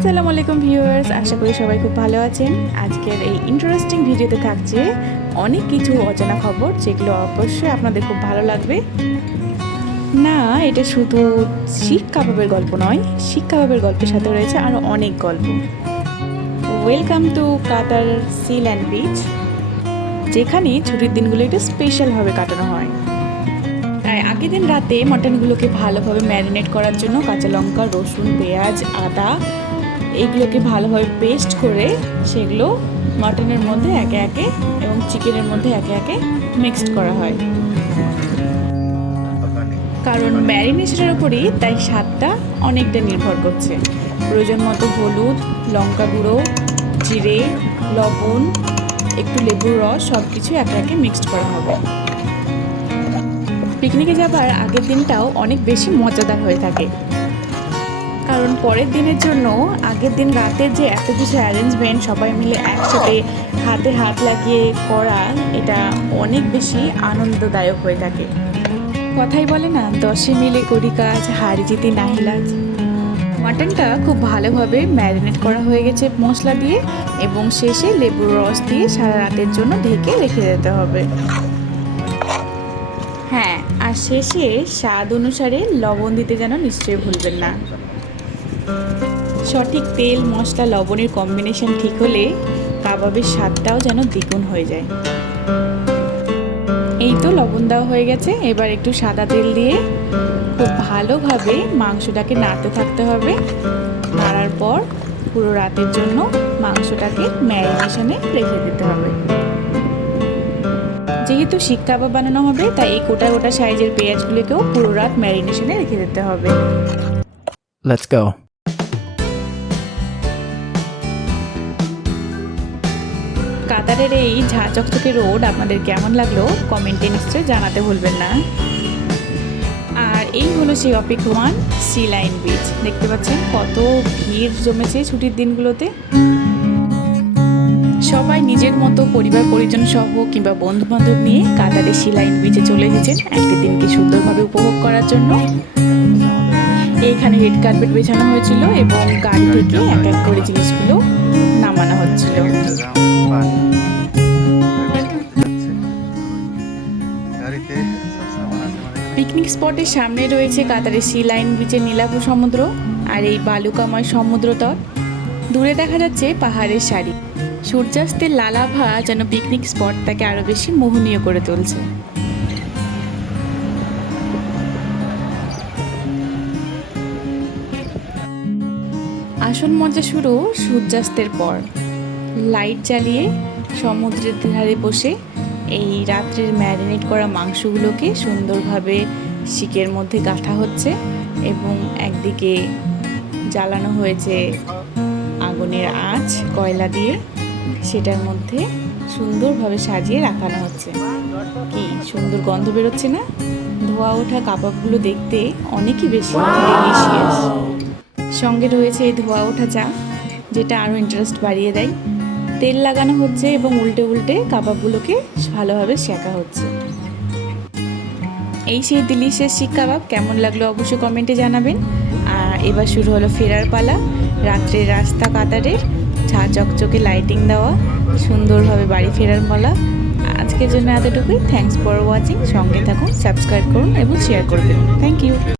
আসসালামু আলাইকুম ভিউয়ার্স, আশা করি সবাই খুব ভালো আছেন। আজকের এই ইন্টারেস্টিং ভিডিওতে থাকছে অনেক কিছু অজানা খবর, যেগুলো অবশ্যই আপনাদের খুব ভালো লাগবে। না, এটা শুধু শিখ কাবাবের গল্প নয়, শিখ কাবাবের গল্পের সাথে রয়েছে আরও অনেক গল্প। Welcome to Qatar sea land beach যেখানে ছুটির দিনগুলো একটু স্পেশালভাবে কাটানো হয়। তাই আগের দিন রাতে মটনগুলোকে ভালোভাবে ম্যারিনেট করার জন্য কাঁচা লঙ্কা, রসুন, পেঁয়াজ, আদা এগুলোকে ভালোভাবে পেস্ট করে সেগুলো মাটনের মধ্যে একে একে এবং চিকেনের মধ্যে একে একে মিক্সড করা হয়। কারণ ম্যারিনেশনের উপরই তাই স্বাদটা অনেকটা নির্ভর করছে। প্রয়োজন মতো হলুদ, লঙ্কা গুঁড়ো, জিরে, লবণ, একটু লেবুর রস সব কিছু একে একে মিক্সড করা হবে। পিকনিকে যাবার আগের দিনটাও অনেক বেশি মজাদার হয়ে থাকে। কারণ পরের দিনের জন্য আগের দিন রাতের যে এত কিছু অ্যারেঞ্জমেন্ট সবাই মিলে একসাথে হাতে হাত লাগিয়ে করা, এটা অনেক বেশি আনন্দদায়ক হয়ে থাকে। কথাই বলে না, দশে মিলে করি কাজ, হারি জিতি নাহিলাজ মাটনটা খুব ভালোভাবে ম্যারিনেট করা হয়ে গেছে মশলা দিয়ে এবং শেষে লেবুর রস দিয়ে সারা রাতের জন্য ঢেকে রেখে দিতে হবে। হ্যাঁ আর শেষে স্বাদ অনুসারে লবণ দিতে যেন নিশ্চয়ই ভুলবেন না। সঠিক তেল, মশলা, লবণের কম্বিনেশন ঠিক হলে কাবাবের স্বাদটাও যেন দ্বিগুণ হয়ে যায়। এই তো লবণ দেওয়া হয়ে গেছে। এবার একটু সাদা তেল দিয়ে খুব ভালোভাবে মাংসটাকে নাড়তে থাকতে হবে। নাড়ার পর পুরো রাতের জন্য মাংসটাকে ম্যারিনেশনে রেখে দিতে হবে। যেহেতু শিক কাবাব বানানো হবে, তাই এই গোটা গোটা সাইজের পেঁয়াজগুলোকেও পুরো রাত ম্যারিনেশনে রেখে দিতে হবে। Let's go. কাতারের এই ঝা চকচকে রোড আপনাদের কেমন লাগল? কমেন্টে নিশ্চয়ই জানাতে ভুলবেন না। আর এই হলো সেই অপেক্ষমান সি লাইন বিচ দেখতে পাচ্ছেন কত ভিড় জমেছে ছুটির দিনগুলোতে। সবাই নিজের মতো পরিবার, পরিজন সহ কিংবা বন্ধু বান্ধব নিয়ে কাতারে সি লাইন বিচে চলে এসেছেন একটি দিনকে সুন্দরভাবে উপভোগ করার জন্য। এইখানে রেড কার্পেট বেছানো হয়েছিল এবং গাড়ি থেকে এক এক করে জিনিসগুলো নামানো হচ্ছিল। পিকনিক স্পটের সামনে রয়েছে কাতারের সি লাইন বিচের নীলাভ সমুদ্র আর এই বালুকাময় সমুদ্র তট। দূরে দেখা যাচ্ছে পাহাড়ের সারি। সূর্যাস্তের লালাভা যেন পিকনিক স্পটটাকে আরও বেশি মোহনীয় করে তুলছে। আসল মজা শুরু সূর্যাস্তের পর। লাইট জ্বালিয়ে সমুদ্রের ধারে বসে এই রাত্রের ম্যারিনেট করা মাংসগুলোকে সুন্দরভাবে শিকের মধ্যে গাঁথা হচ্ছে এবং একদিকে জ্বালানো হয়েছে আগুনের আঁচ, কয়লা দিয়ে সেটার মধ্যে সুন্দরভাবে সাজিয়ে রাখানো হচ্ছে। কি সুন্দর গন্ধ বেরোচ্ছে না? ধোয়া ওঠা কাবাবগুলো দেখতে অনেকই বেশি সঙ্গে রয়েছে এই ধোয়া ওঠা চা, যেটা আরও ইন্টারেস্ট বাড়িয়ে দেয়। তেল লাগানো হচ্ছে এবং উল্টে উল্টে কাবাবগুলোকে ভালোভাবে শেখা হচ্ছে। এই সেই দিলিশিয়াস শিক কাবাব, কেমন লাগল অবশ্যই কমেন্টে জানাবেন। আর এবার শুরু হলো ফেরার পালা, রাত্রের রাস্তা কাতারের ছা চকচকে লাইটিং দেওয়া, সুন্দরভাবে বাড়ি ফেরার পালা। আজকের জন্য এতটুকুই থ্যাঙ্কস ফর ওয়াচিং সঙ্গে থাকুন সাবস্ক্রাইব করুন এবং শেয়ার করবেন। Thank you